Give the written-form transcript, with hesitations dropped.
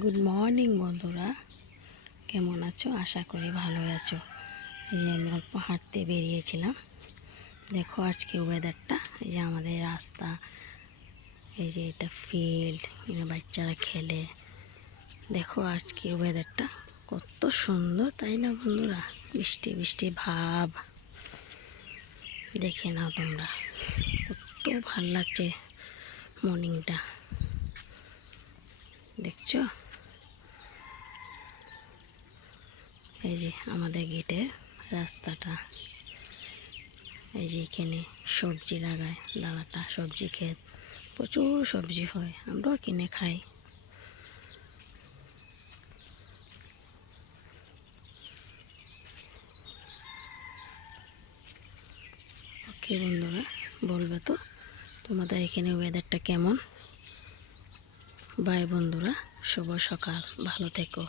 Good morning বন্ধুরা, কেমন আছো? আশা করি ভালোই আছো। এই যে আমি অল্প হাঁটতে বেরিয়েছিলাম। দেখো আজকে ওয়েদারটা, এই যে আমাদের রাস্তা, এই যে এটা ফিল্ড, এখানে বাচ্চারা খেলে। দেখো আজকে ওয়েদারটা কত সুন্দর, তাই না বন্ধুরা? বৃষ্টি বৃষ্টি ভাব, দেখে নাও তোমরা, কত ভাল লাগছে মর্নিংটা, দেখছো? এই যে আমাদের গেটের রাস্তাটা, এই যে এখানে সবজি লাগায় দাদাটা, সবজি ক্ষেত, প্রচুর সবজি হয়, আমরাও কিনে খাই। ওকে বন্ধুরা, বলবে তো তোমাদের এখানে ওয়েদারটা কেমন। বাই বন্ধুরা, শুভ সকাল, ভালো থেকো।